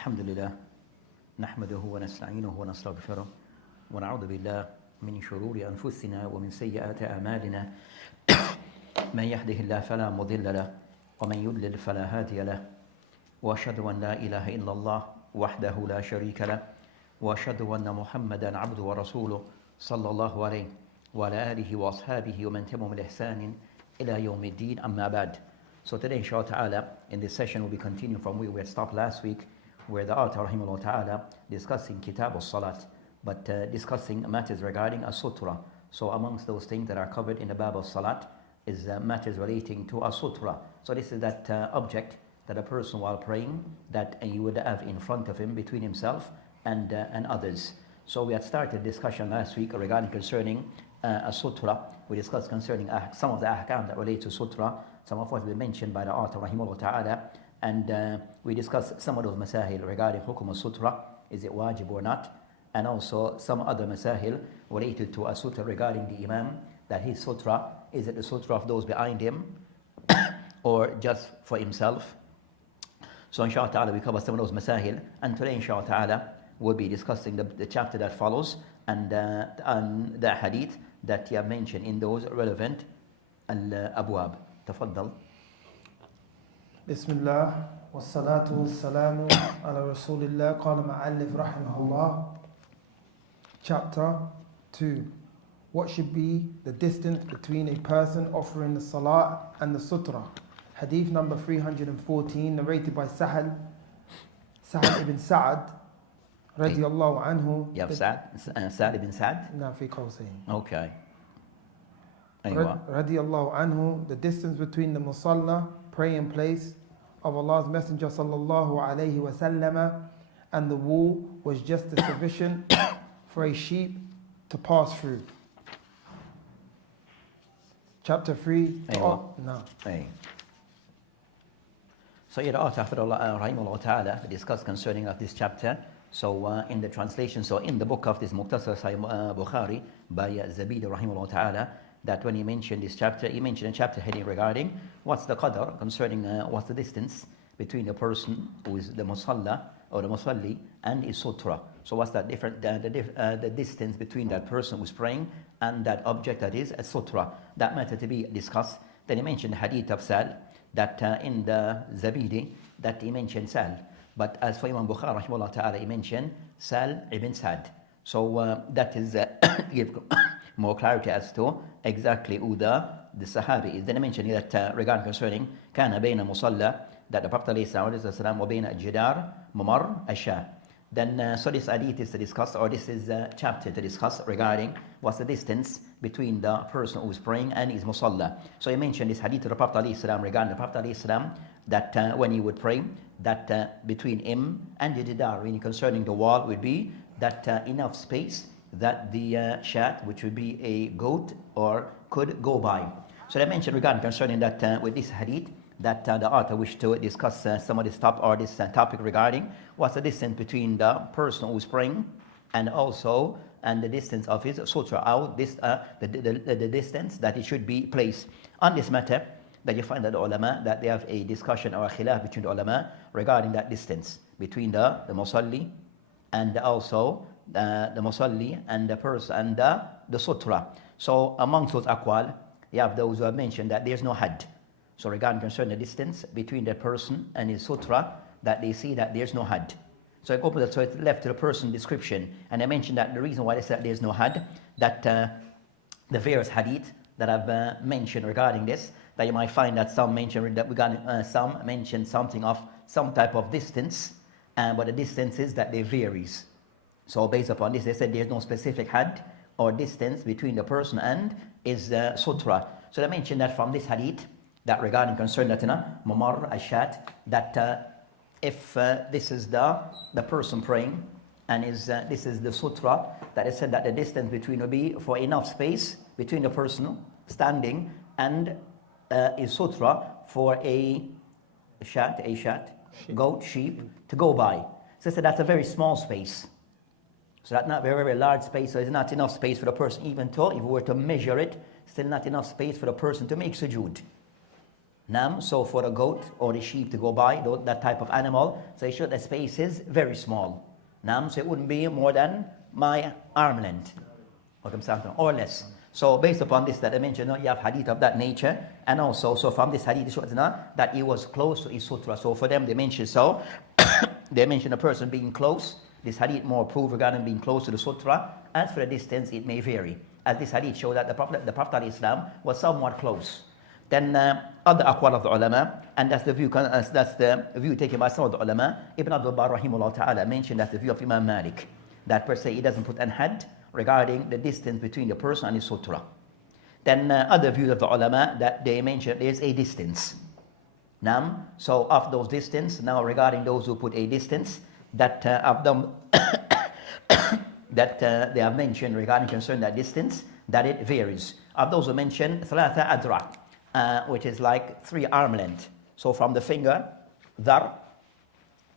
الحمد لله نحمده ونستعينه ونستغفره ونعوذ بالله من شرور أنفسنا ومن سيئات أعمالنا من يهده الله فلا مضل له ومن يضلل فلا هادي له وأشهد أن لا إله إلا الله وحده لا شريك له وأشهد أن محمدا عبده ورسوله صلى الله عليه وعلى آله وأصحابه ومن تبعهم بإحسان إلى يوم الدين أما بعد. So today, inshallah ta'ala, in this session we'll be continuing from where we had stopped last week, where the author, rahimahullah ta'ala, discussing Kitab al-Salat, but discussing matters regarding a Sutra. So amongst those things that are covered in the Bab al-Salat is matters relating to a Sutra. So this is that object that a person while praying, that he would have in front of him, between himself and others. So we had started discussion last week regarding concerning a Sutra. We discussed concerning some of the ahkam that relate to Sutra. Some of what we mentioned by the author, rahimahullah ta'ala, and we discussed some of those masahil regarding hukum al-sutra, is it wajib or not, and also some other masahil related to a sutra regarding the imam, that his sutra, is it the sutra of those behind him, or just for himself. So inshallah ta'ala we cover some of those masahil, and today inshallah ta'ala we'll be discussing the chapter that follows, and the hadith that you have mentioned in those relevant al-abwab. تفضل. بسم الله والصلاة والسلام على رسول الله. قال المؤلف رحمه الله. Chapter 2. What should be the distance between a person offering the salat and the sutra? Hadith number 314, narrated by Saheeh ibn Sa'ad radiyallahu anhu. You have Sa'ad ibn Sa'ad? No, fi qawsayn. Okay. Radiyallahu anhu, the distance between the musalla, praying place of Allah's Messenger sallallahu alayhi wasallam, and the wall was just sufficient for a sheep to pass through. Chapter 3. No. So here the author rahimahullah ta'ala discussed concerning of this chapter. So in the translation, so in the book of this Muqtasar Sahih Bukhari by Zabidi rahimahullah ta'ala, that when he mentioned this chapter, he mentioned a chapter heading regarding what's the qadr, concerning what's the distance between the person who is the musalla or the musalli and his sutra. So what's that different, the distance between that person who's praying and that object that is a sutra. That matter to be discussed. Then he mentioned the hadith of Sal, that in the Zabidi, that he mentioned Sal. But as for Imam Bukhari rahimahullah ta'ala, he mentioned Sal ibn Sa'd. So that is give more clarity as to exactly who the Sahabi is. Then I mentioned that regarding concerning كان بين مصلى, that the Prophet ﷺ وبين الجدار ممر الشاة. Then so this hadith is to discuss, or this is a chapter to discuss regarding what's the distance between the person who is praying and his musalla. So he mentioned this hadith of the Prophet ﷺ regarding the Prophet ﷺ, that when he would pray, that between him and the jidar, meaning concerning the wall, would be that enough space that the shat, which would be a goat, or could go by. So they mentioned regarding concerning that with this hadith, that the author wished to discuss some of this topic regarding what's the distance between the person who's praying and also the distance of his sutra, out this the distance that it should be placed. On this matter, that you find that the ulama, that they have a discussion or a khilaf between the ulama regarding that distance between the musalli and also the musalli and the person and the sutra. So amongst those aqwal, you have those who have mentioned that there's no had. So regarding concerning the distance between the person and his sutra, that they see that there's no had. So it's left to the person description. And I mentioned that the reason why they said there's no had, that the various hadith that I've mentioned regarding this, that you might find that some mention that some mention something of some type of distance, but the distance is that they varies. So based upon this, they said there's no specific had or distance between the person and his sutra. So they mentioned that from this hadith, that regarding concern that Mamar Ashat, that if this is the person praying and this is the sutra, that it said that the distance between will be for enough space between the person standing and his sutra for a goat, sheep to go by. So they said that's a very small space. So that's not very, very large space. So it's not enough space for the person, even though if we were to measure it, still not enough space for the person to make sujood. So for a goat or a sheep to go by, that type of animal, so it should, the space is very small. So it wouldn't be more than my arm length or less. So based upon this that I mentioned, you have hadith of that nature, and also so from this hadith it shows that he was close to his sutra. So for them they mention they mention a person being close. This hadith more prove regarding being close to the sutra. As for the distance, it may vary. As this hadith shows that the Prophet of Islam was somewhat close. Then other aqwal of the ulama, and that's the view taken by some of the ulama. Ibn Abdul Bar rahimahullah ta'ala mentioned that's the view of Imam Malik, that per se he doesn't put an had regarding the distance between the person and his sutra. Then other views of the ulama that they mentioned there's a distance. So of those distance, now regarding those who put a distance, that of them that they have mentioned regarding concern that distance, that it varies. Of those who mentioned thalatha adra, which is like 3 arm length. So from the finger, dhar,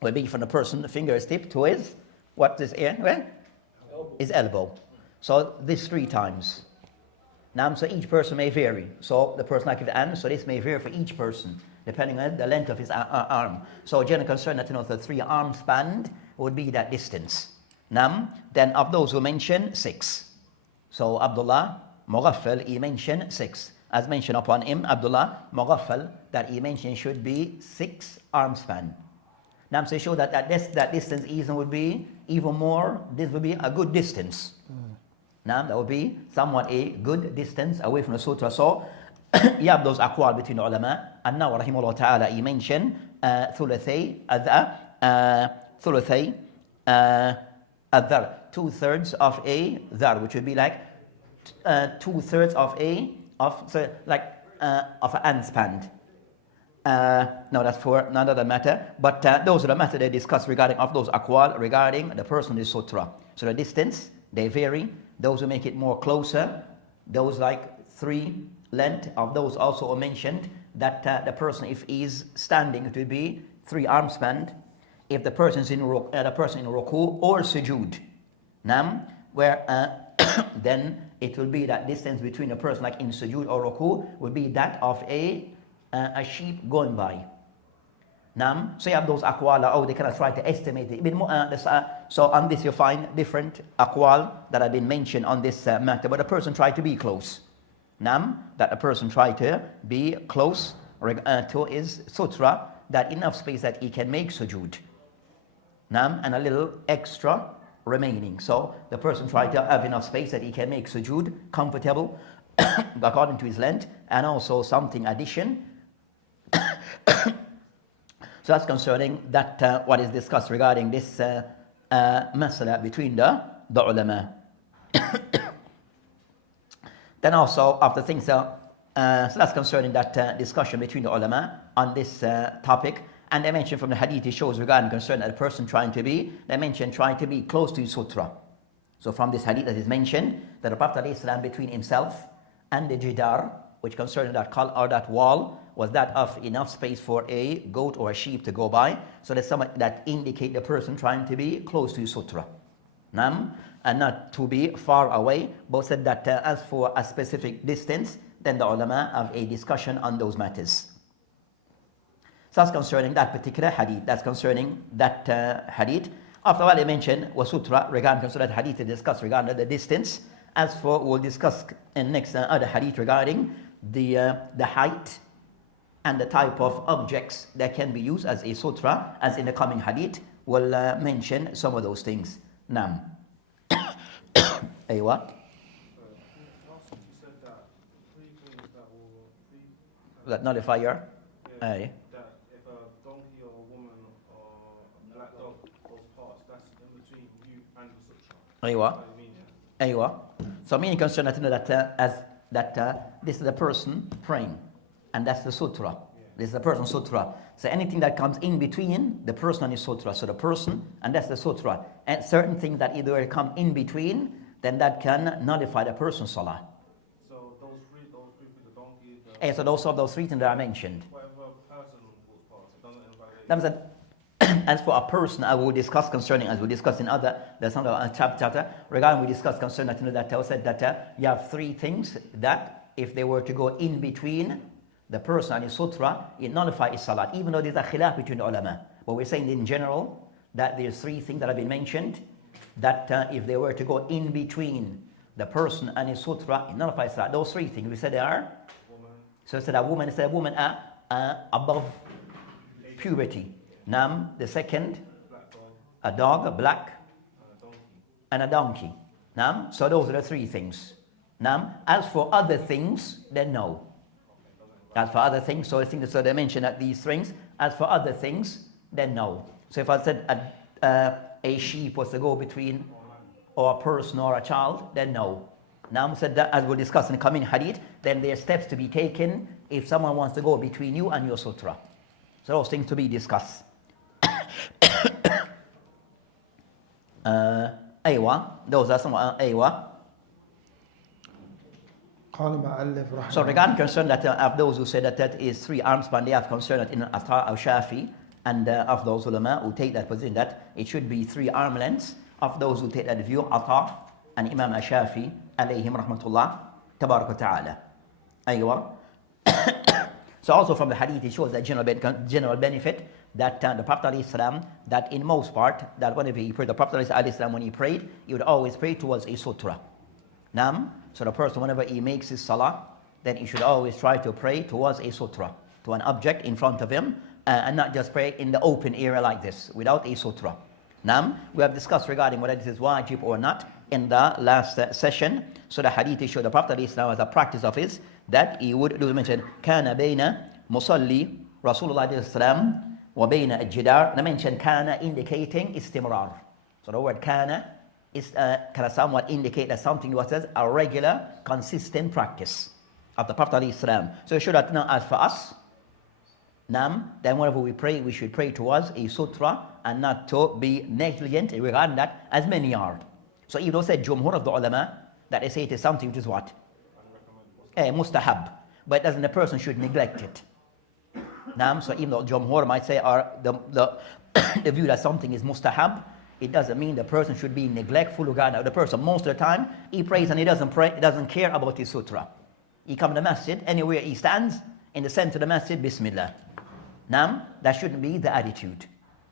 will be from the person, the finger is tip to his, what is here? Where? His elbow. So this 3 times. So each person may vary. So the person like the hand, so this may vary for each person, depending on the length of his arm. So general concern that the 3 arm span would be that distance. Then of those who mention 6. So Abdullah Mughaffal, he mentioned 6. As mentioned upon him, Abdullah Mughaffal, that he mentioned should be 6 arm span. So show that distance even would be even more, this would be a good distance. That would be somewhat a good distance away from the sutra. So you have those aqwal between the ulama. And now rahimahullah ta'ala, he mentioned thuluthay adhar, 2/3 of a dhar, which would be like 2/3 of an ant span. No, that's for another matter. But those are the matter they discuss regarding of those aqwal regarding the person in sutra. So the distance, they vary. Those who make it more closer, those like 3 length of those also are mentioned, that the person, if he's standing, it will be 3 arm span. If the person's in ruku or sujood, where then it will be that distance between a person like in sujood or ruku would be that of a sheep going by. So you have those aqwal, they cannot try to estimate it. So on this you find different aqwal that have been mentioned on this matter, but a person tried to be close. That a person tried to be close to his sutra, that enough space that he can make sujood. And a little extra remaining. So the person tried to have enough space that he can make sujood comfortable according to his length, and also something addition. So that's concerning that what is discussed regarding this masala between the ulama. Then also after things, so that's concerning that discussion between the ulama on this topic. And they mentioned from the hadith, it shows regarding concern that a person trying to be close to his sutra. So from this hadith that is mentioned, that the Prophet ﷺ between himself and the jidar, which concerned that that wall, was that of enough space for a goat or a sheep to go by. So that's something that indicate the person trying to be close to his sutra. And not to be far away. Both said that as for a specific distance, then the ulama have a discussion on those matters. So that's concerning that particular hadith. That's concerning that hadith. After what I mentioned was sutra regarding concerning that hadith to discuss regarding the distance. As for, we'll discuss in next other hadith regarding the height and the type of objects that can be used as a sutra, as in the coming hadith will mention some of those things. Nam. Aywa. That nullifier. Aye. That if a donkey or a woman or a black dog goes past, that's in between you and the sutra. Aywa. Aywa. So meaning concern that this is the person praying, and that's the sutra. Yeah. This is the person sutra. So anything that comes in between the person and his sutra, so the person and that's the sutra. And certain things that either come in between, then that can nullify the person's salah. So those three the donkey. So those 3 things that I mentioned. Whatever person goes past, it doesn't invalidate. As for a person, I will discuss concerning, as we discussed in there's another chapter regarding we discussed concerning that I said that you have 3 things that if they were to go in between the person and his sutra, it nullifies his salat, even though there's a khilaf between the ulama. But we're saying in general that there's three things that have been mentioned that if they were to go in between the person and his sutra, it nullifies salat. Those three things we said they are. So it said a woman above puberty. Nam, the second, a dog, a black, and a donkey. Nam, so those are the three things. Nam, as for other things, then no. As for other things, so I think so they mentioned that these things. As for other things, then no. So if I said a sheep was to go between or a person or a child, then no. Now said that, as we'll discuss in the coming hadith, then there are steps to be taken if someone wants to go between you and your sutra. So those things to be discussed. Aywa, those are some aywa. So regarding concern that of those who say that that is three arm span, they have concern that in Ata or Shafi, and of those ulama who take that position that it should be 3 arm lengths. Of those who take that view, Ata and Imam Shafi, alayhim rahmatullah, tabarak wa ta'ala. Aywa. So also from the hadith, it shows that general benefit that the Prophet ﷺ, that in most part, that whenever he prayed, the Prophet ﷺ, when he prayed, he would always pray towards a sutra. Nam, so the person, whenever he makes his salah, then he should always try to pray towards a sutra, to an object in front of him, and not just pray in the open area like this, without a sutra. Nam, we have discussed regarding whether this is wajib or not in the last session. So the hadith show the Prophet ﷺ as a practice of his, that he would do mention kana bayna musalli Rasulullah ﷺ wa bayna al-jidar. The mention kana indicating istimrar. So the word kana is kind of somewhat indicate that something was a regular, consistent practice of the Prophet ﷺ. So it should not know as for us. Nam, then whenever we pray, we should pray towards a sutra and not to be negligent regarding that, as many are. So even though said Jumhur of the ulama, that they say it is something which is what? Mustahab. But it doesn't, the person should neglect it. Nam, so even though Jumhur might say the view that something is mustahab, it doesn't mean the person should be neglectful regarding the person. Most of the time, he prays and he doesn't pray, he doesn't care about his sutra. He comes to the masjid, anywhere he stands, in the center of the masjid, Bismillah. Nam, that shouldn't be the attitude.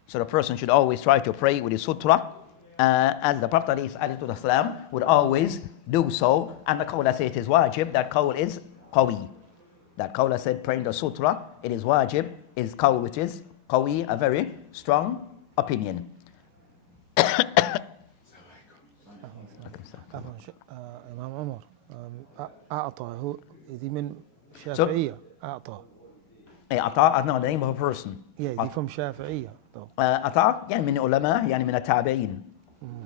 So the person should always try to pray with his sutra, as the Prophet ﷺ would always do so. And the qawl that says it is wajib, that qawl is qawi. That qawl that said praying the sutra, it is wajib, is qawl which is qawi, a very strong opinion. Imam Omar, أعطى هو is he من شافعية أعطى. Ata, no, the name of a person. Yeah, is he from شافعية though? Ata, يعني من علماء, يعني من التابعين.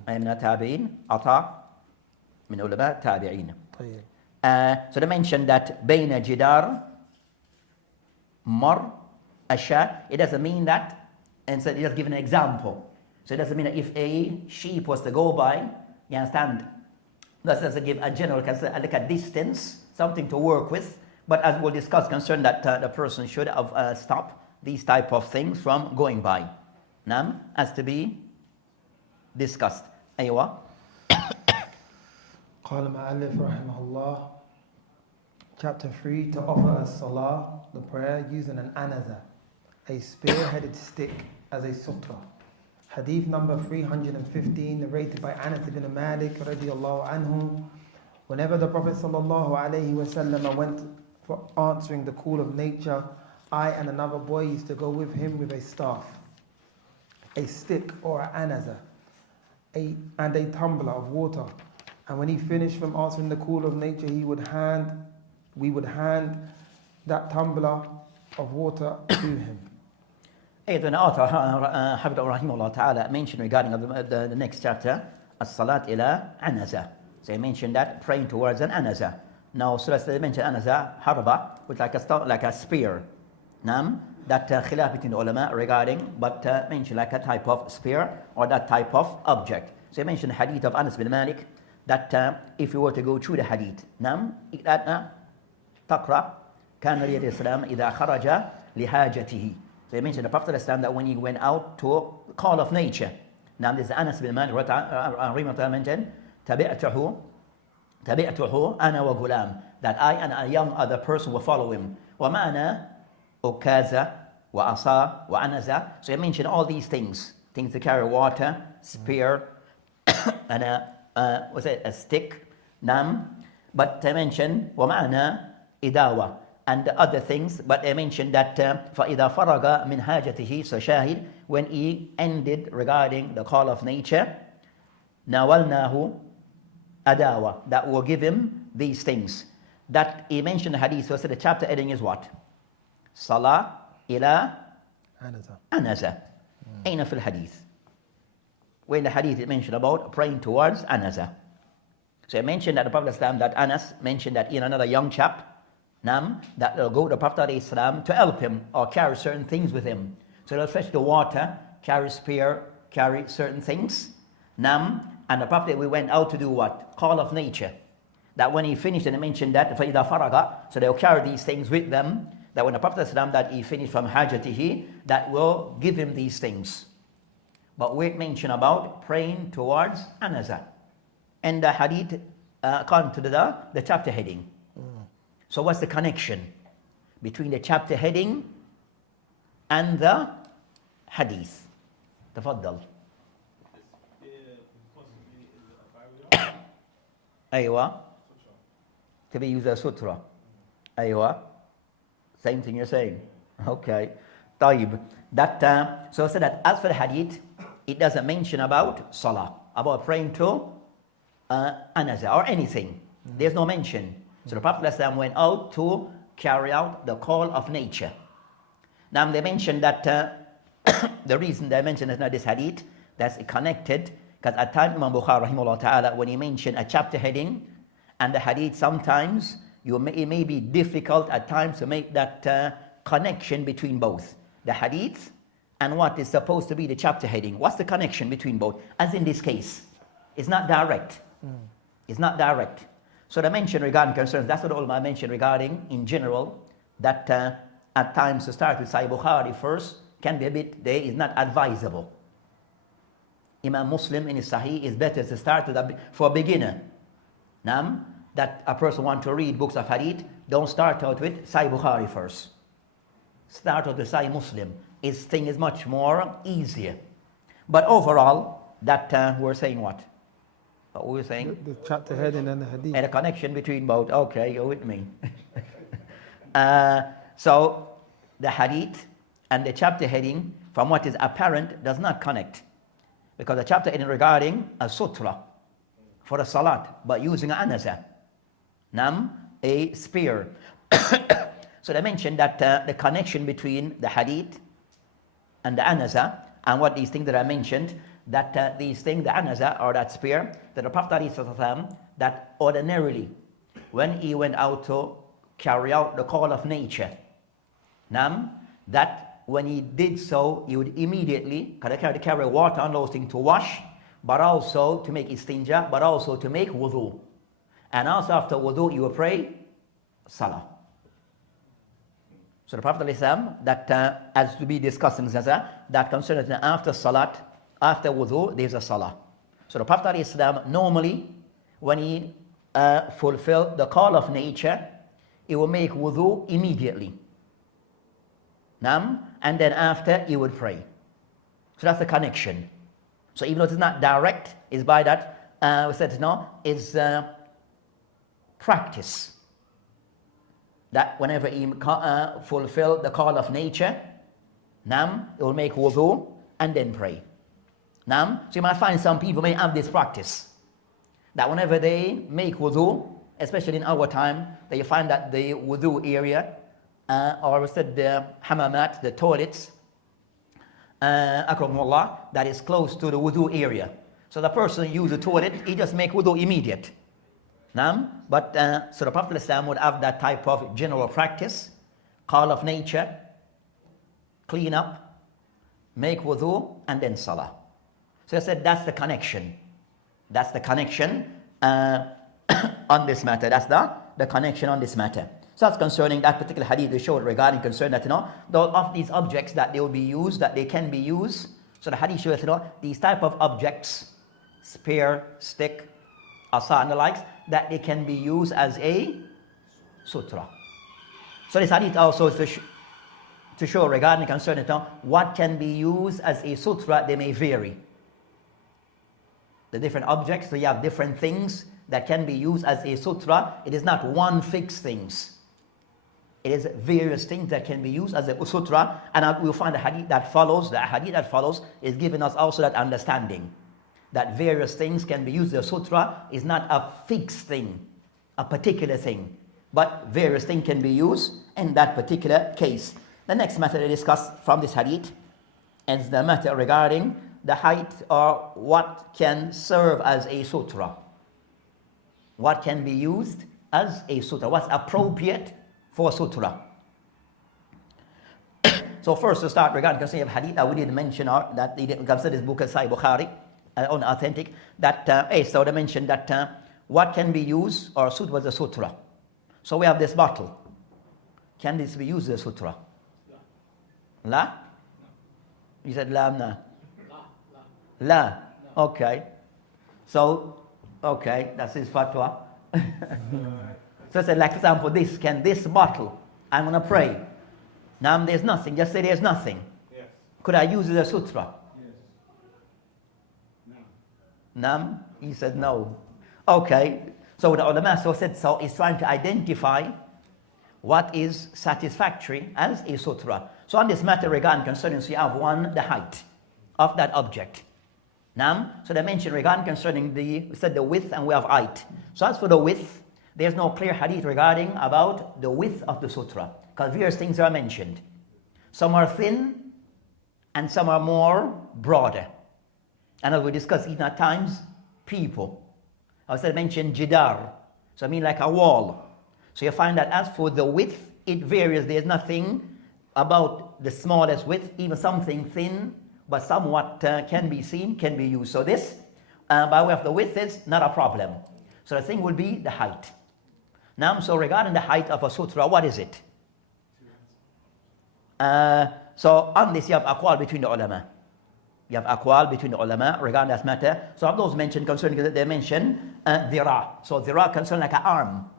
يعني من التابعين. Ata, من علماء التابعين. طيب. So they mentioned that بين جدار مر أشياء. It doesn't mean that, and so it just give an example. So it doesn't mean that if a sheep was to go by, you understand? That doesn't give a general, like a distance, something to work with. But as we'll discuss, concern that the person should have stopped these type of things from going by. Nam, as to be discussed. Aywa. قال المؤلف رحمه الله, chapter 3, to offer a salah, the prayer, using an anaza, a spear-headed stick, as a sutra. Hadith number 315, narrated by Anas ibn Malik radiallahu anhu. Whenever the Prophet sallallahu alaihi wasallam went for answering the call of nature, I and another boy used to go with him with a staff, a stick or an anaza, and a tumbler of water. And when he finished from answering the call of nature, we would hand that tumbler of water to him. Ibn Atta, Habib Rahimahullah Ta'ala, mentioned regarding the next chapter, As-Salat ila Anaza. So he mentioned that, praying towards an Anaza. Now, so they mentioned Anaza, Harba, with like a spear. Nam, that khilaf between the ulama regarding, but mentioned like a type of spear or that type of object. So he mentioned the hadith of Anas bin Malik, that if you were to go through the hadith, Nam, Taqra, كان النبي عليه السلام إذا خرج لحاجته. So he mentioned the Prophet that when he went out to call of nature. Now this is Anas bin Malik mentioned, تبعته أنا وغلام, that I and a young other person will follow him. وَمَعْنَا أُكَازَ وَعَصَى وَعَنَزَ. So he mentioned all these things to carry water, spear, and a stick, nam. But they mentioned وَمَعْنَا إِدَاوَةً and the other things, but they mentioned that فَإِذَا فَرَغَ مِنْ حَاجَتِهِ. So Shahid, when he ended regarding the call of nature, نَوَلْنَاهُ أَدَاوَةً, that will give him these things. That he mentioned the hadith, so the chapter heading is what? Salah ila anaza. Aina fil hadith. When the hadith is mentioned about praying towards anaza. So he mentioned that the Prophet ﷺ, that Anas mentioned that in another young chap, that will go to the Prophet ﷺ to help him or carry certain things with him. So they'll fetch the water, carry spear, carry certain things. And the Prophet, we went out to do what? Call of nature. That when he finished, and he mentioned that فَإِذَا فَرَغَ, so they'll carry these things with them. That when the Prophet ﷺ, that he finished from hajatihi, that will give him these things. But we mentioned about praying towards anaza. And the hadith according to the chapter heading. So what's the connection between the chapter heading and the hadith? تفضل. أيوة. To be used as sutra. أيوة. Same thing you're saying. Okay. طيب. That so that as for the hadith, it doesn't mention about salah, about praying to anaza or anything. There's no mention. So the Prophet ﷺ went out to carry out the call of nature. Now they mentioned that the reason they mentioned is not this hadith, that's connected, because at time Imam Bukhari rahimahullah ta'ala, when he mentioned a chapter heading and the hadith, sometimes it may be difficult at times to make that connection between both the hadith and what is supposed to be the chapter heading. What's the connection between both? As in this case, it's not direct. It's not direct. So the mention regarding concerns, that's what the ulama mentioned regarding in general, that at times to start with Sahih Bukhari first can be a bit, there is not advisable. Imam Muslim in his Saheeh is better to start with for a beginner. That a person want to read books of hadith, don't start out with Sahih Bukhari first. Start out with Sahih Muslim. His thing is much more easier. But overall, that we're saying what? What were we saying? The chapter heading and the hadith. And a connection between both. Okay, you're with me. So the hadith and the chapter heading, from what is apparent, does not connect. Because the chapter heading regarding a sutra for a salat, but using an anaza, a spear. So they mentioned that the connection between the hadith and the anaza, and what these things that I mentioned, that these things, the anaza or that spear, that the Prophet ﷺ, that ordinarily, when he went out to carry out the call of nature, that when he did so, he would immediately carry water on those things to wash, but also to make istinja, but also to make wudu. And also after wudu, he would pray salah. So the Prophet ﷺ, that as to be discussed in Zaza, that concerns after salat, after wudu, there's a salah. So the Prophet ﷺ, normally, when he fulfilled the call of nature, he will make wudu immediately. And then after, he would pray. So that's the connection. So even though it's not direct, it's by that, we said, is practice. That whenever he fulfill the call of nature, he will make wudu and then pray. So you might find some people may have this practice, that whenever they make wudu, especially in our time, that you find that the wudu area, or we said the hamamat, the toilets, akramakumullah, that is close to the wudu area. So the person use the toilet, he just make wudu immediate. But so the Prophet ﷺ would have that type of general practice, call of nature, clean up, make wudu, and then salah. So I said that's the connection. That's the connection on this matter. That's the connection on this matter. So that's concerning that particular hadith we showed regarding concern that, of these objects that they will be used, that they can be used. So the hadith shows, these type of objects, spear, stick, asa and the likes, that they can be used as a sutra. So this hadith also is to show regarding concerning what can be used as a sutra. They may vary. The different objects, so you have different things that can be used as a sutra. It is not one fixed things. It is various things that can be used as a sutra, and we'll find the hadith that follows. The hadith that follows is giving us also that understanding that various things can be used. The sutra is not a fixed thing, a particular thing, but various things can be used in that particular case. The next matter to discuss from this hadith is the matter regarding the height, or what can serve as a sutra. What can be used as a sutra? What's appropriate for sutra? So first to start regarding concerning hadith that we did mention, that we consider this book as Sahih Bukhari, authentic, that so they mentioned that what can be used or sutra was a sutra. So we have this bottle. Can this be used as a sutra? La? You said la, na. La. Okay. So, okay, that's his fatwa. So I said, like for example, this bottle, I'm gonna pray. Now there's nothing, just say there's nothing. Yes. Could I use it as a sutra? Yes. Nam? He said no. Okay. So the ulama said so is trying to identify what is satisfactory as a sutra. So on this matter regarding concerning, so you have one, the height of that object. Nam, so they mentioned regarding concerning we said the width and we have height. So as for the width, there's no clear hadith regarding about the width of the sutra, because various things are mentioned. Some are thin and some are more broader. And as we discussed even at times, people. I said mentioned jidar, so I mean like a wall. So you find that as for the width, it varies. There's nothing about the smallest width, even something thin but somewhat can be seen, can be used. So this, by way of the width, is not a problem. So the thing will be the height. Now, so regarding the height of a sutra, what is it? So on this, you have aqwal between the ulama. You have aqwal between the ulama regarding that matter. So of those mentioned concerning that they mention dhira. So dhira concerning like an arm.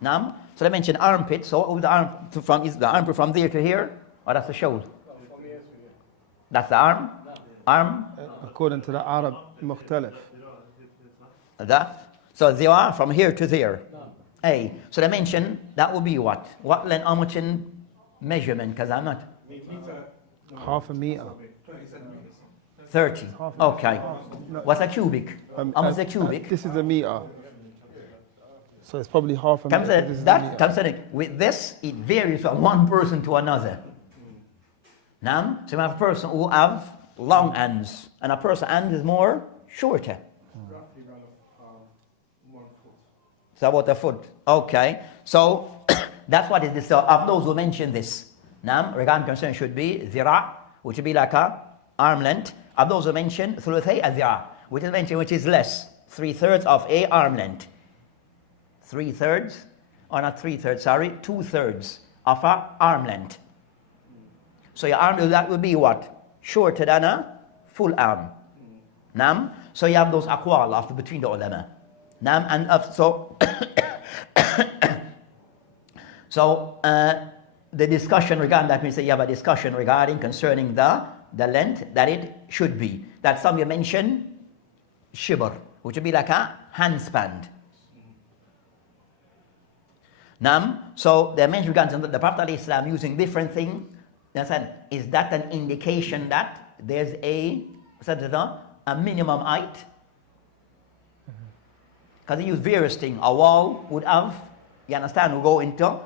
Now, so they mention armpit. So the arm is the armpit from there to here, or that's the shoulder? That's the arm? Arm? According to the Arab mukhtalif. That? So dhira from here to there. Hey, so they mention that would be what? What length, how much in measurement? Because I'm not. Half a meter. 30. Okay. What's a cubic? How much is a cubic? This is a meter. So it's probably half a meter. With this, it varies from one person to another. Now, so you have a person who have long hands, and a person hand is more shorter. So about a foot. Okay. So that's what it is. So of those who mentioned this, now regarding concern should be zira, which would be like a arm length. Of those who mentioned thuluthay azira, which is mentioned, which is less, 3/3 of a arm length. 3/3, or not 3/3, sorry, 2/3 of a arm length. So your arm, that would be what? Shorter than a full arm. Nam. So you have those aqwal after between the ulama. Nam, and so so the discussion regarding that, we say you have a discussion regarding concerning the length that it should be. That some you mention shibr, which would be like a handspan. Nam. So they mentioned regarding the Prophet ﷺ using different things. Is that an indication that there's a minimum height? Because he used various things. A wall would have, you understand, will go into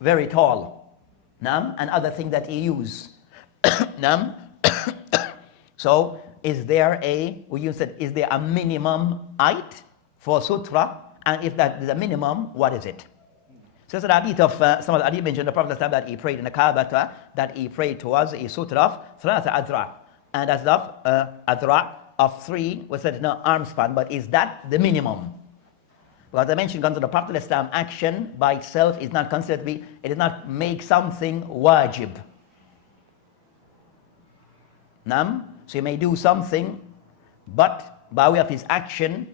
very tall. And other things that he used. So is there is there a minimum height for sutra? And if that is a minimum, what is it? So the hadith of some of the hadith mentioned the Prophet that he prayed in the Kaaba, that he prayed towards a sutra of thalatha adra, and that's of adra of 3 was said no arm span. But is that the minimum? Because I mentioned the Prophet Islam action by itself is not considered to be, it does not make something wajib. So you may do something, but by way of his action,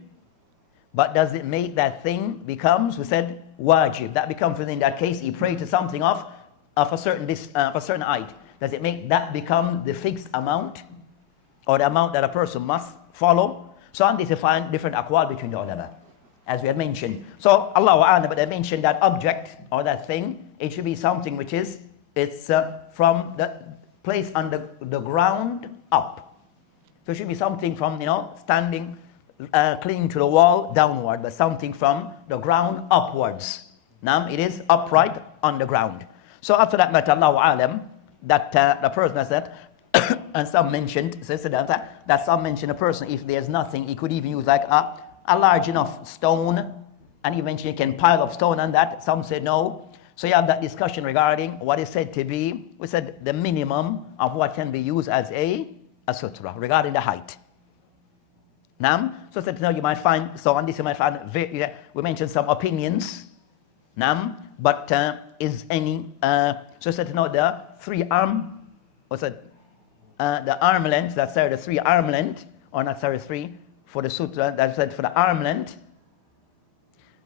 But does it make that thing becomes, we said, wajib? That becomes, in that case, he prayed to something of a certain height. Does it make that become the fixed amount, or the amount that a person must follow? So on this you find different aqwal between the ulama, as we had mentioned. So Allahu A'lam, but I mentioned that object or that thing, it should be something which is, it's from the place on the ground up. So it should be something from, standing, clinging to the wall downward, but something from the ground upwards. Now it is upright on the ground. So after that matter, Allahu A'lam, that the person has that, and some mentioned, that some mentioned a person, if there's nothing, he could even use like a large enough stone, and eventually you can pile up stone on that. Some said no. So you have that discussion regarding what is said to be, we said the minimum of what can be used as a sutra regarding the height. Nam, so said now you might find, so on this you might find, we mentioned some opinions. Nam, but is any, so said now the 3 arm, what's it? The arm length, that's the 3 arm length, or not 3, for the sutra, that's said for the arm length.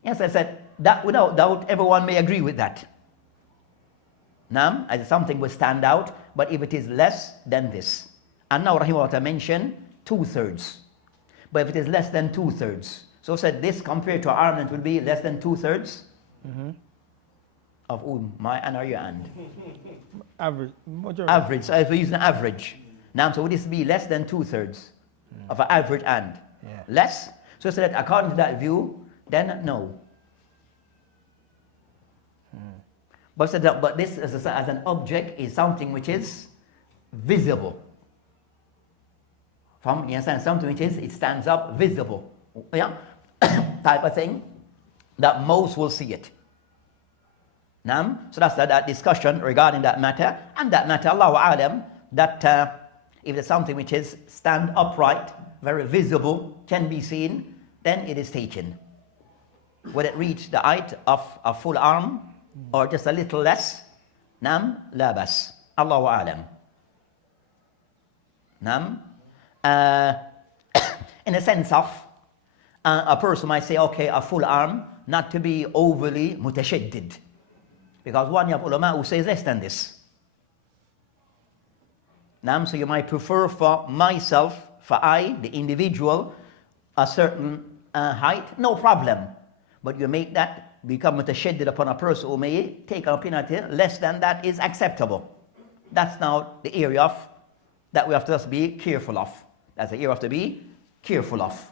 Yes, I said that without doubt, everyone may agree with that. Nam, as something will stand out, but if it is less than this. And now Rahimahullah mentioned 2/3. But if it is less than 2/3, so said this compared to arm length would be less than 2/3 of my and or your hand. Average. Average. So if we use an average, now so would this be less than 2/3 of an average hand? Yeah. Less. So said that according to that view, then no. But said that, but this as an object is something which is visible. From, you understand, something which is, it stands up visible, yeah, type of thing, that most will see it. Now, so that's that discussion regarding that matter, and that matter, Allahu A'lam, that if there's something which is stand upright, very visible, can be seen, then it is taken. Will it reach the height of a full arm, or just a little less? Nam, la bas. Allahu A'lam. Nam. In a sense of a person might say, okay, a full arm, not to be overly mutashaddid, because one of ulama who says less than this. So you might prefer for myself, for I, the individual, a certain height, no problem. But you make that become mutashaddid upon a person who may take an opinion less than that is acceptable. That's now the area of that we have to just be careful of. That's the area of to be careful of.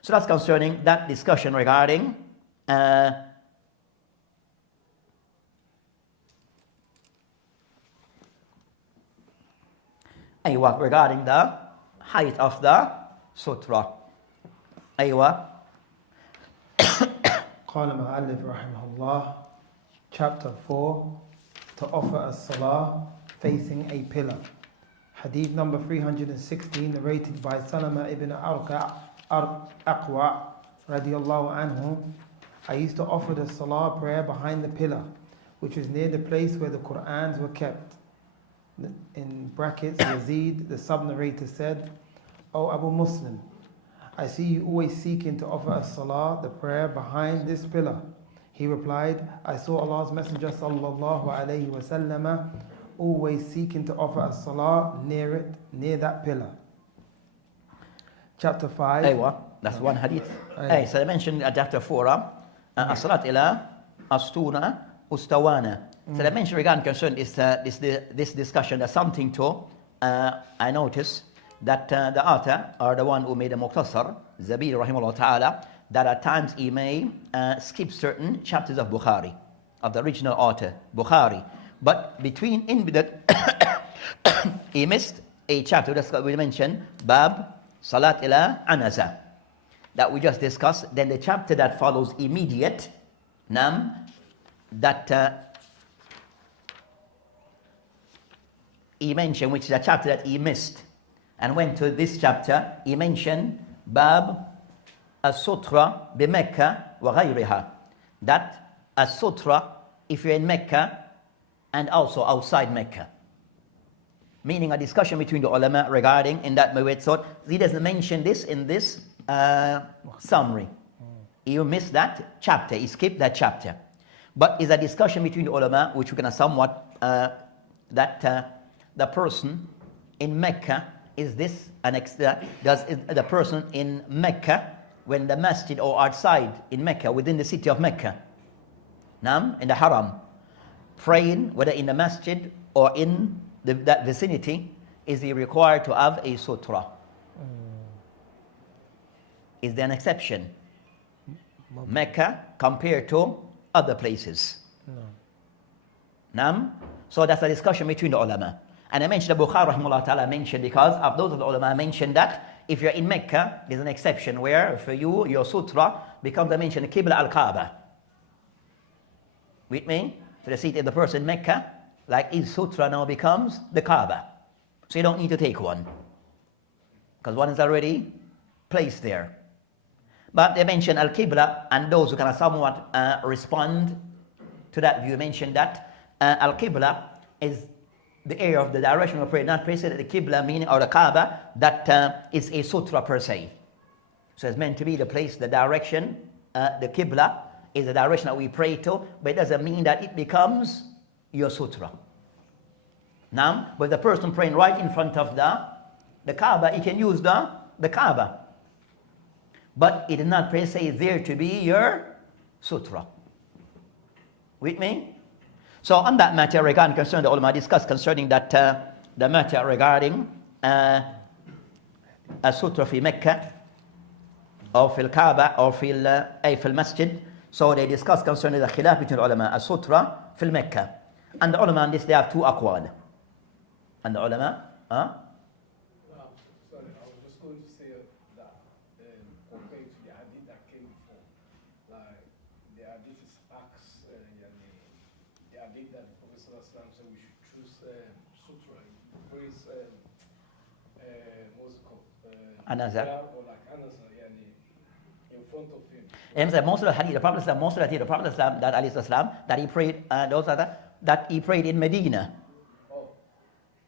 So that's concerning that discussion regarding regarding the height of the sutra. قال المؤلف رحمه الله, chapter 4, to offer a salah facing a pillar. Hadith number 316, narrated by Salama ibn Aqwa radiyallahu anhu. I used to offer the salah prayer behind the pillar, which was near the place where the Qur'ans were kept. In brackets, Yazid, the sub-narrator, said, "O Abu Muslim, I see you always seeking to offer a salah, the prayer, behind this pillar." He replied, "I saw Allah's Messenger sallallahu alayhi wa sallam always seeking to offer a salah near that pillar." Chapter 5. That's one hadith. So I mentioned at chapter 4, as-salat ila astuna ustawana. So I mentioned regarding concern this discussion, there's something to, I noticed that the author, or the one who made the Muqtasar, Zabir rahimahullah ta'ala, that at times he may skip certain chapters of Bukhari, of the original author, Bukhari. But in that, he missed a chapter that we mentioned, Bab Salat ila Anaza, that we just discussed. Then the chapter that follows immediate, that he mentioned, which is a chapter that he missed, and went to this chapter, he mentioned Bab Sutra bi Mecca wa ghayriha, that a sutra if you're in Mecca and also outside Mecca. meaning a discussion between the ulama regarding in that way. So he doesn't mention this in this summary. You missed that chapter, he skipped that chapter. But it's a discussion between the ulama, which we're going to somewhat, that the person in Mecca, is this does the person in Mecca, when the masjid or outside in Mecca, within the city of Mecca, in the haram, praying, whether in the masjid or in that vicinity, is he required to have a sutra? Is there an exception? Mecca compared to other places? No. So that's a discussion between the ulama. And I mentioned Al-Bukhari rahimahullah ta'ala mentioned, because of those of the ulama mentioned that if you're in Mecca, there's an exception where for you, your sutra becomes a mention, Qibla al-Kaaba. With me? So the seat of the person in Mecca, like his sutra now becomes the Kaaba. So you don't need to take one, because one is already placed there. But they mention Al-Qibla, and those who can somewhat respond to that view mention that Al-Qibla is the area of the direction of prayer, not precisely the Qibla, meaning, or the Kaaba, that is a sutra per se. So it's meant to be the place, the direction, the Qibla is the direction that we pray to, but it doesn't mean that it becomes your sutra. Now, but the person praying right in front of the Kaaba, he can use the Kaaba. But it is not per se there to be your sutra. With me? So on that matter regarding concern, the ulama discussed concerning that the matter regarding a sutra fi Mecca or fi Kaaba or fi Masjid. So they discussed concerning the khilaf between ulama, a sutra fi Mecca. And the ulama on this, they have two aqwal. And the ulama, sorry, I was just going to say that compared to the hadith that came before, like the hadith is acts, the hadith that the Prophet said we should choose sutra, praise, what's it called? Anazar. Or like Anazar, in front of him. And so most of the hadith, the Prophet that Ali Islam, that he prayed, that he prayed in Medina.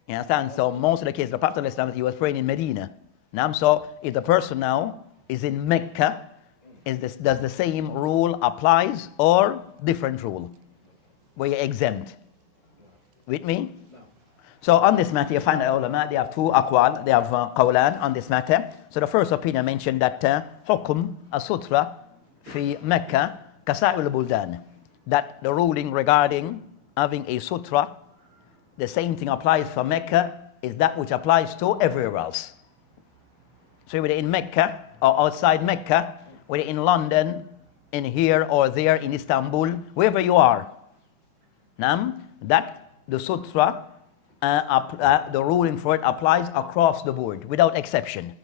You understand? So most of the cases, the Prophet ﷺ, he was praying in Medina. Now, so if the person now is in Mecca, does the same rule applies or different rule? Where you're exempt? With me? No. So on this matter, you find the ulama, they have two aqwal, they have qawlan on this matter. So the first opinion mentioned that hukum as-sutra fi Mecca kasa'il al-buldan. That the ruling regarding having a sutra, the same thing applies for Mecca, is that which applies to everywhere else. So whether in Mecca or outside Mecca, whether in London, in here or there, in Istanbul, wherever you are, that the sutra, the ruling for it applies across the board, without exception,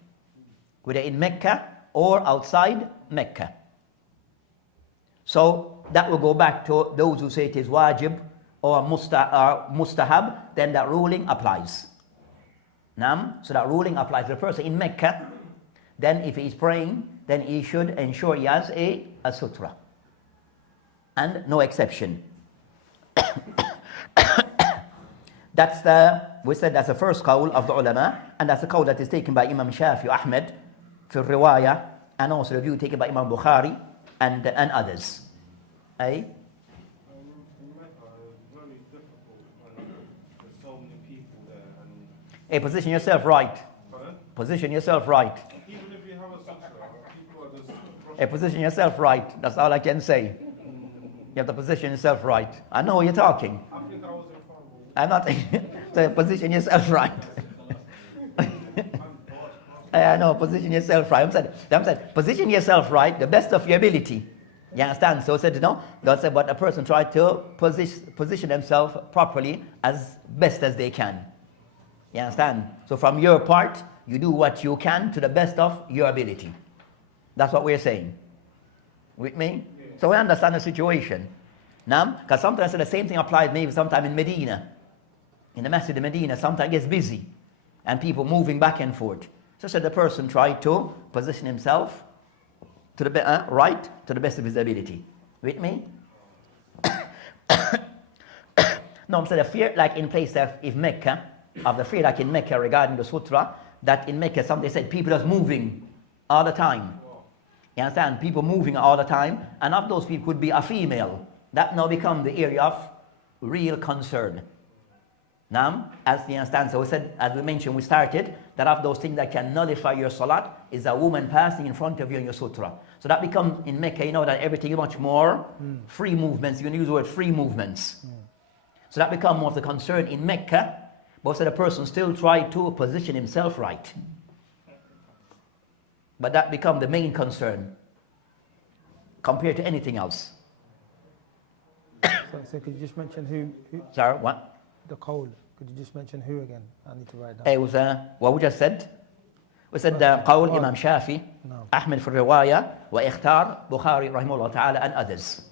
whether in Mecca or outside Mecca. So that will go back to those who say it is wajib or mustahab, then that ruling applies. So that ruling applies to the person in Mecca. Then if he is praying, then he should ensure he has a sutra. And no exception. We said that's the first qawl of the ulama, and that's the qawl that is taken by Imam Shafi, Ahmed, fi riwayah, and also the view taken by Imam Bukhari and others. Hey, position yourself right. Pardon? Position yourself right. Even if you have a sutra, people are just Hey, position yourself right. That's all I can say. You have to position yourself right. I know you're talking. I think I was in front of I'm not. So position yourself right. I know, position yourself right. I'm saying, position yourself right, the best of your ability. You understand? So said, God said, but a person try to position themselves properly as best as they can. You understand? So from your part, you do what you can to the best of your ability. That's what we're saying. With me? Yeah. So we understand the situation. Now, because sometimes the same thing applies maybe sometime in Medina. In the masjid of Medina, sometimes it gets busy. And people moving back and forth. So the person tried to position himself to the right, to the best of his ability. With me? No, I'm saying the fear, like in place of if Mecca, of the feedback in Mecca regarding the sutra, that in Mecca, some they said people are moving all the time. You understand? People moving all the time, and of those people could be a female. That now become the area of real concern. Now, as you understand, so we said, as we mentioned, we started, that of those things that can nullify your salat is a woman passing in front of you in your sutra. So that becomes, in Mecca, you know that everything is much more free movements. You can use the word free movements. So that becomes more of the concern in Mecca, but so the person still try to position himself right. But that becomes the main concern compared to anything else. So could you just mention who Sorry, what? the qawl? Could you just mention who again? I need to write down. It was what we just said. We said قول Imam Shafi, No. Ahmed في الرواية, واختار Bukhari رحمه الله تعالى and others.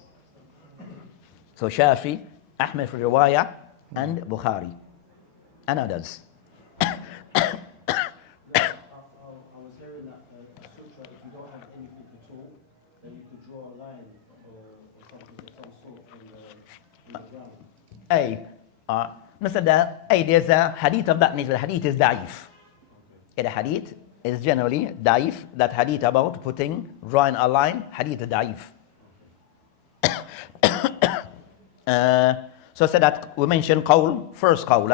So Shafi, Ahmed في الرواية, and Bukhari and others. I was hearing that a sutra, if you don't have anything at all, then you could draw a line or something of some sort in the ground. There's a hadith of that nature. The hadith is da'if. The hadith is generally da'if. That hadith about drawing a line, hadith is da'if. So I said that we mentioned qawl, first qawl.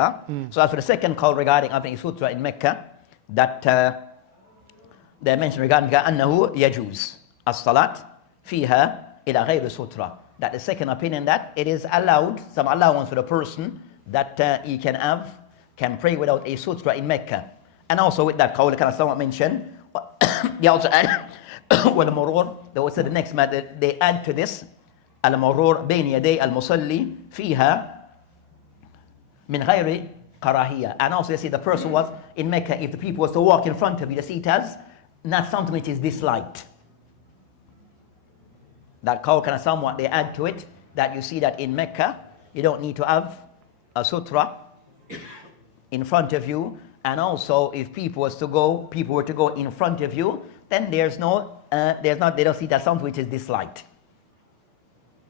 So as for the second qawl regarding a sutra in Mecca, that they mentioned regarding أنه يجوز الصلاة فيها إلى غير sutra. That the second opinion that it is allowed, some allowance for the person that he can pray without a sutra in Mecca. And also with that qawl, kind of somewhat mentioned, they also add والمرور. They also the next matter they add to this المرور بين يدي المصلي فيها من غير كراهية. And also they say the person was in Mecca, if the people was to walk in front of you, they see it as not something which is disliked. That qawl kind of somewhat they add to it, that you see that in Mecca you don't need to have a sutra in front of you, and also if people were to go in front of you, then they don't see that something which is disliked.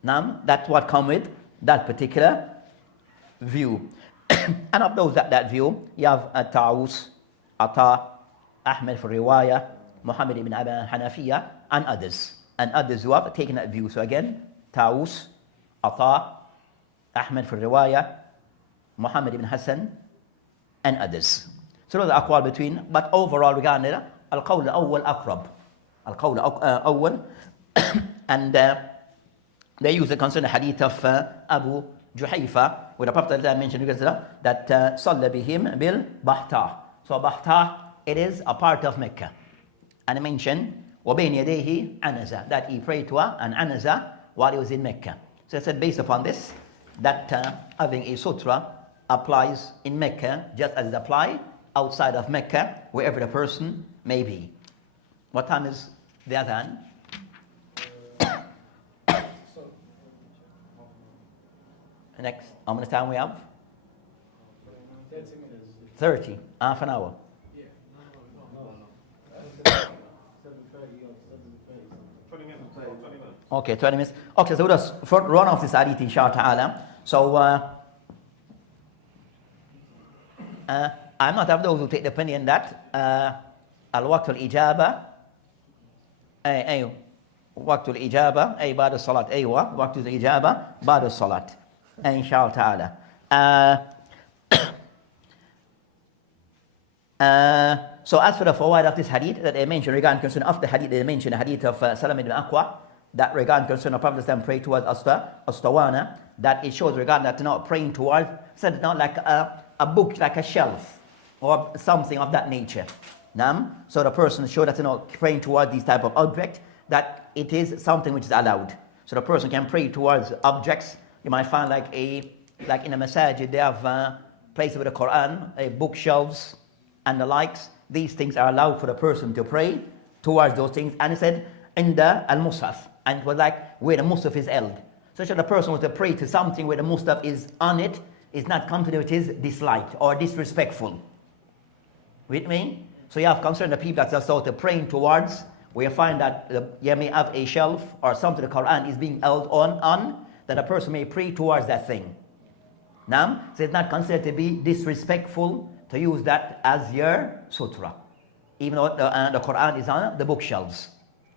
Now that's what come with that particular view. And of those that view, you have Tawus, Ata, Ahmed for Riwayah, Muhammad ibn Abi Hanafiya, and others. And others who have taken that view. So again, Tawus, Ata, Ahmed for Riwayah, Muhammad ibn Hassan, and others. So those are aqwal between, but overall regarding al-qawl al-awwal aqrab. Al-qawl al-awwal, and they use the concern the hadith of Abu Juhayfa, where the Prophet mentioned that صلى بهم بالبحتة. So Bahtah, it is a part of Mecca. And he mentioned وبين يديه عنزة, that he prayed to an anaza while he was in Mecca. So I said based upon this, that having a sutra applies in Mecca just as it applies outside of Mecca, wherever the person may be. What time is the adhan? Next, how many time we have? 30 minutes. 30, half an hour. Yeah. 7:30 or 7:30. 20 minutes. 20 minutes. Okay, 20 minutes. Okay, so let us run off this hadith inshallah ta'ala. So, I'm not of those who take the opinion that al-waqt al-ijaba, waqt al-ijaba, ba'da salat, waqt al-ijaba, ba'da salat. Inshallah ta'ala. So as for the fawaid of this hadith that they mentioned regarding concern of the hadith, they mentioned the hadith of Salam ibn Aqwa, that regarding concern of Prophet pray towards Astawana, that it shows regarding that not praying towards, said not like a book, like a shelf, or something of that nature. So the person showed that not praying towards these type of object, that it is something which is allowed. So the person can pray towards objects. You might find like in a masajid, they have places with the Quran, bookshelves, and the likes. These things are allowed for the person to pray towards those things. And it said in the al-mushaf, and it was like where the mushaf is held. So should the person was to pray to something where the mushaf is on it, is not something which is disliked or disrespectful. With me? So you have concern the people that are sort of praying towards, where you find that you may have a shelf or something the Quran is being held on, that a person may pray towards that thing. Now, so it's not considered to be disrespectful to use that as your sutra, even though the Quran is on the bookshelves.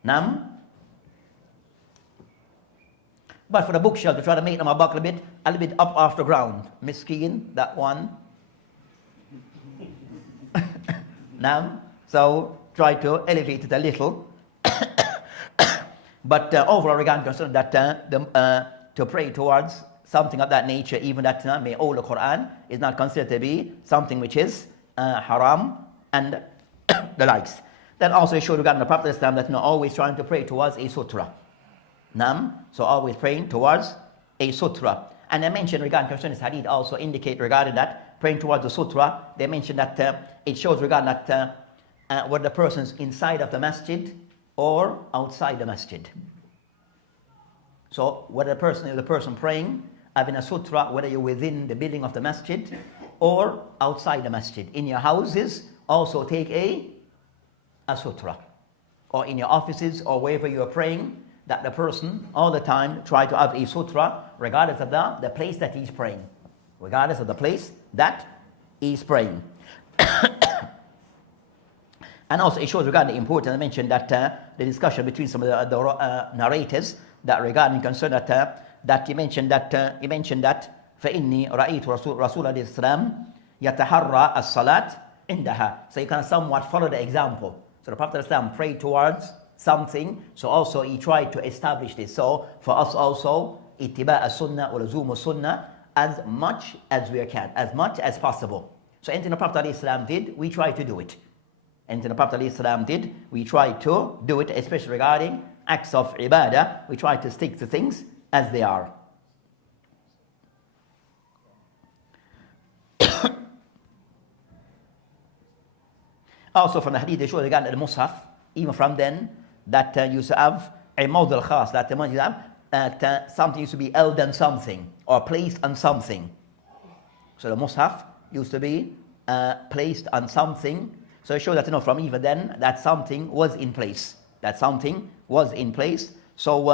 Now, but for the bookshelf, to try to make them a little bit up off the ground. Miskeen, that one. Now, so try to elevate it a little. But overall, regarding concern that to pray towards something of that nature, even that may hold the Quran, is not considered to be something which is haram and the likes. Then also it showed regarding the Prophet Islam that always trying to pray towards a sutra. So always praying towards a sutra. And I mentioned regarding concerning this hadith also indicate regarding that praying towards the sutra, they mentioned that it shows regarding that whether the person's inside of the masjid or outside the masjid. So whether the person praying, having a sutra, whether you're within the building of the masjid or outside the masjid. In your houses, also take a sutra. Or in your offices or wherever you are praying, that the person all the time try to have a sutra regardless of the place that he's praying. Regardless of the place that he's praying. And also it shows regarding the importance, I mentioned that the discussion between some of the narrators that regarding concern that he mentioned that فإني رأيت رسول الله السلام يتحرى الصلاة عندها. So you can somewhat follow the example. So the Prophet ﷺ prayed towards something, so also he tried to establish this. So for us also, اتباع السنة ولزوم السنة as much as we can, as much as possible. So anything the Prophet ﷺ did, we try to do it. Anything the Prophet ﷺ did, we try to do it, especially regarding acts of ibadah. We try to stick to things as they are. Also from the hadith, they show regarding the mushaf, even from then, that used to have a mawd al-khas, that the man that something used to be held on something or placed on something. So the mushaf used to be placed on something. So it shows that from even then that something was in place. That something was in place. So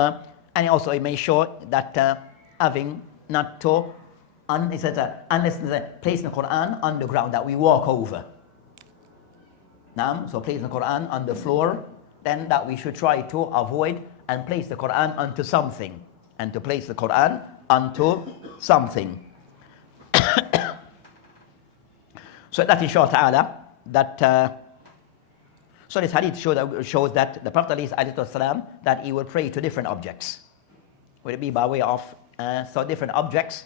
and also it may show that having not to unless placing the Quran on the ground that we walk over. Now, so placing the Quran on the floor, then that we should try to avoid and place the Quran onto something. And to place the Quran onto something. So that inshallah that so this hadith shows that the Prophet ﷺ that he would pray to different objects. Would it be by way of so different objects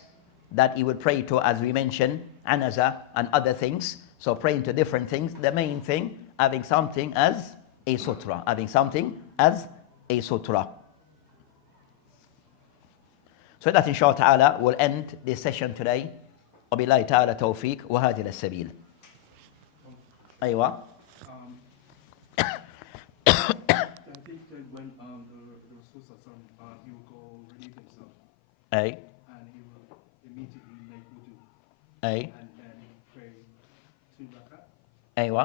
that he would pray to, as we mentioned, anaza and other things. So praying to different things. The main thing, having something as a sutra. Having something as a sutra. So that inshallah ta'ala will end this session today. وبالله تعالى توفيق وهذه السبيل. أيوة. I think that when the Rasul he will go relieve himself. أي. And he will immediately make wudu. أي. And then he will pray 2 rakat. أيوة.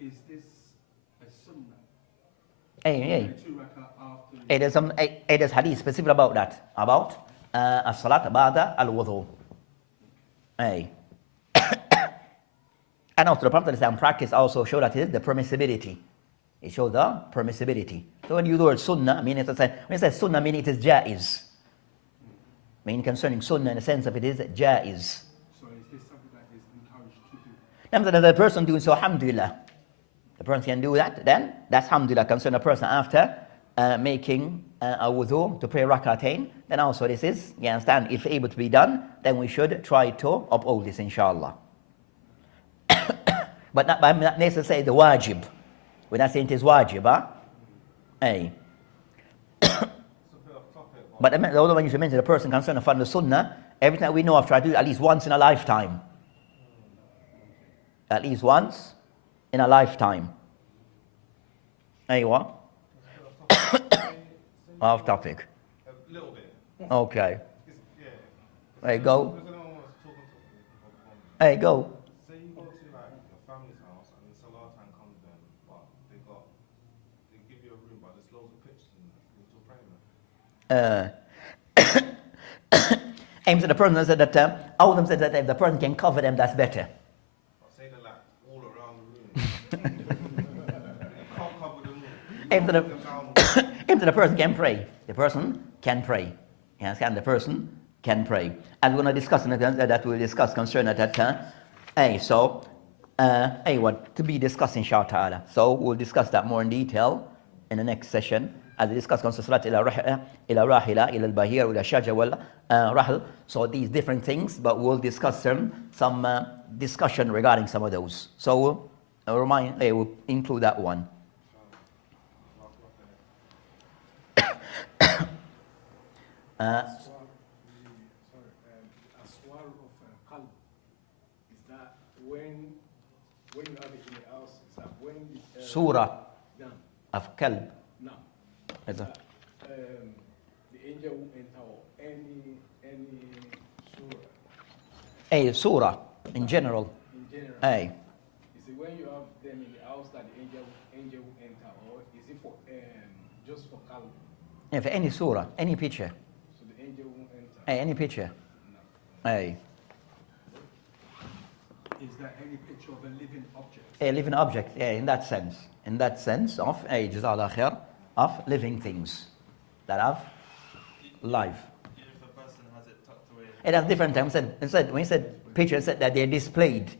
Is this a sunnah? أي. 2 rakat after. It is hadith specific about that. About as-salat ba'da al-wudu. أي. And also the Prophet ﷺ practice also show that it is the permissibility. It shows the permissibility. So when you use the word sunnah, when it says sunnah, meaning it is jaiz. Meaning concerning sunnah in the sense of it is jaiz. So is this something that is encouraged to do? Now the person doing so, alhamdulillah. The person can do that, then that's alhamdulillah. Concerning a person after making a wudu to pray rakatain, then also this is, you understand, if able to be done, then we should try to uphold this, inshallah. But not necessarily the wajib. We're not saying it is wajib, huh? Hey. But the other one you should mention, the person concerned from the sunnah, everything that we know of, try to do at least once in a lifetime. At least once in a lifetime. Aywa. Off topic. A little bit. Okay. Yeah. Hey, go. Because I don't want to talk on Hey, go. Say you go to like your family's house and Salah time comes then, but they give you a room, but there's loads of pictures in there. You're still praying there. Aims at the person said that all of them said that if the person can cover them, that's better. I'll say that like all around the room. You can't cover them all. Aims at Them down. aims at the person can pray. The person can pray. You understand? The person can pray. And we're going to discuss that we'll discuss concerning that. What to be discussed inshallah ta'ala. So we'll discuss that more in detail in the next session as we discuss concerning salat ila rahila, ila al-bahir, ila shaja wal rahl. So these different things, but we'll discuss some discussion regarding some of those. So we'll include that one. Aswar of qalb, is that when you have it in the house, is that when the Surah no, of kalb. no, Is the that- angel will enter or any Surah surah in general. in general. Ay. Is it when you have them in the house that the angel will enter, or is it for just for qalb? Yeah, for any surah, any picture. So the angel won't enter. Ay, any picture. Ay. Is there any picture of a living object? A living object, yeah, in that sense. In that sense of, jazakallah khair, of living things that have life. Even if the person has it tucked away. It has different terms. When you said picture, it said that they're displayed.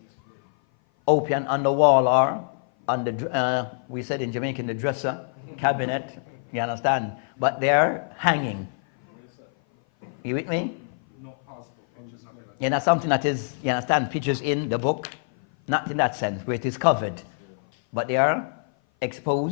Open on the wall or on the, we said in Jamaican, the dresser, cabinet, you understand? But they're hanging. You with me? Not possible pictures, nothing like Yeah, that's something that is, you understand, pictures in the book, not in that sense, where it is covered. But they are exposed